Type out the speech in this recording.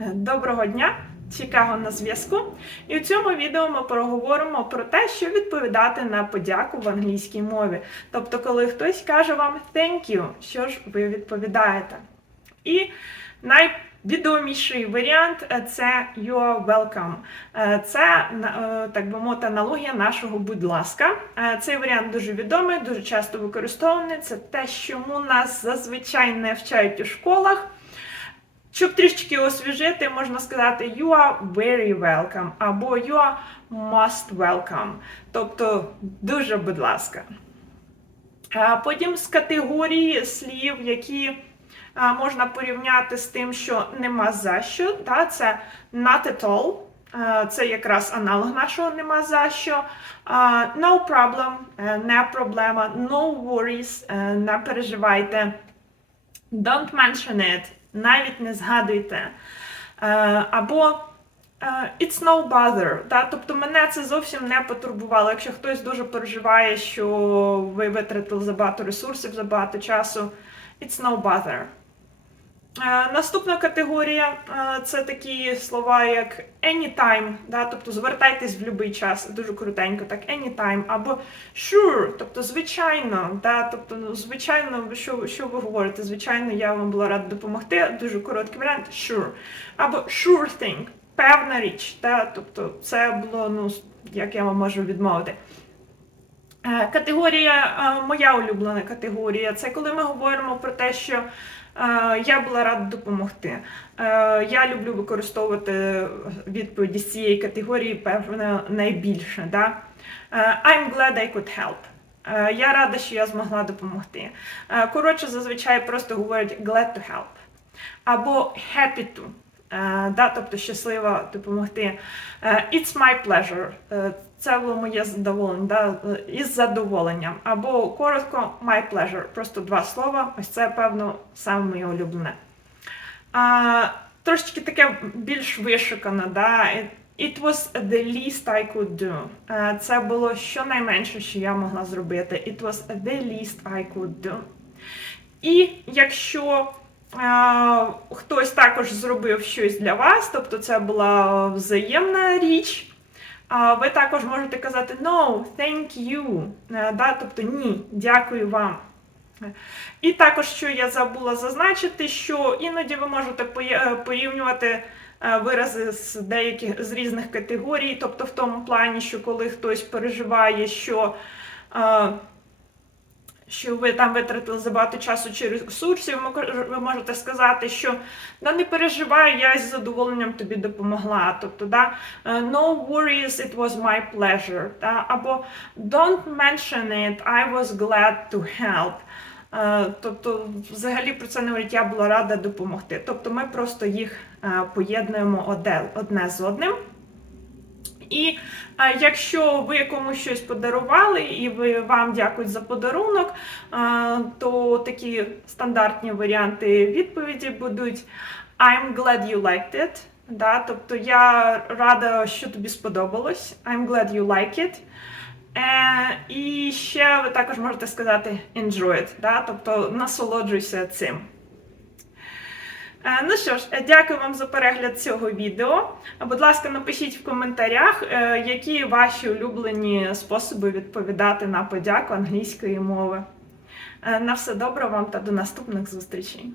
Доброго дня! Чикаго на зв'язку. І в цьому відео ми проговоримо про те, що відповідати на подяку в англійській мові. Тобто, коли хтось каже вам thank you, що ж ви відповідаєте. І найвідоміший варіант е, це you are welcome. Е, Це, е, так би мовити, аналогія нашого будь ласка. Е, Цей варіант дуже відомий, дуже часто використовуваний. Це те, чому нас зазвичай не вчають у школах. Щоб трішки освіжити, можна сказати you are very welcome або you are most welcome. Тобто дуже будь ласка. Потім з категорії слів, які можна порівняти з тим, що нема за що, та, це not at all. Це якраз аналог нашого нема за що. No problem, е, не проблема, no worries, е, не переживайте. Don't mention it, навіть не згадуйте. Е, або е, It's no bother. Да? Тобто мене це зовсім не потурбувало. Якщо хтось дуже переживає, що ви витратили забагато ресурсів, забагато часу, it's no bother. Е, Наступна категорія е, це такі слова, як anytime, да? тобто звертайтесь в будь-який час, дуже крутенько, так anytime, або sure, тобто звичайно, да? тобто, ну, звичайно, що, що ви говорите? Звичайно, я вам була рада допомогти. Дуже короткий варіант sure. Або sure thing, певна річ. Да? Тобто, це було, ну, як я вам можу відмовити. Е, Категорія, моя улюблена категорія, це коли ми говоримо про те, що я була рада допомогти. Е, Я люблю використовувати відповіді з цієї категорії, певно, найбільше. Да? Е, I'm glad I could help. Е, Я рада, що я змогла допомогти. Е, Коротше, зазвичай просто говорять glad to help. Або happy to. Е, да, тобто щаслива допомогти. Е, It's my pleasure. Е, Це було моє задоволення, да, із задоволенням. Або коротко my pleasure. Просто два слова. Ось це, певно, саме моє улюблене. А, трошечки таке більш вишукане, да. It- was the least I could do. Це було щонайменше, що я могла зробити. It was the least I could do. І якщо хтось також зробив щось для вас, тобто це була взаємна річ, ви також можете казати no, thank you. Е, да, тобто ні, дякую вам. І також, що я забула зазначити, що іноді ви можете е, порівнювати е, вирази з деяких з різних категорій, тобто в тому плані, що коли хтось переживає, що. Що ви там витратили забагато часу чи ресурсів, ви можете сказати, що да не переживай, я з задоволенням тобі допомогла. Тобто, да, е, no worries, it was my pleasure. Да, або don't mention it, I was glad to help. Е, Тобто, взагалі про це не говорить, я була рада допомогти. Тобто ми просто їх е, поєднуємо одне з одним. І якщо ви комусь щось подарували і ви вам дякують за подарунок, то такі стандартні варіанти відповіді будуть I'm glad you liked it. Да? Тобто я рада, що тобі сподобалось. I'm glad you like it. Е, і ще ви також можете сказати enjoy it, да? тобто насолоджуйся цим. Е, Ну що ж, е, дякую вам за перегляд цього відео. Будь ласка, напишіть в коментарях, е, які ваші улюблені способи відповідати на подяку англійської мови. На все добре вам та до наступних зустрічей.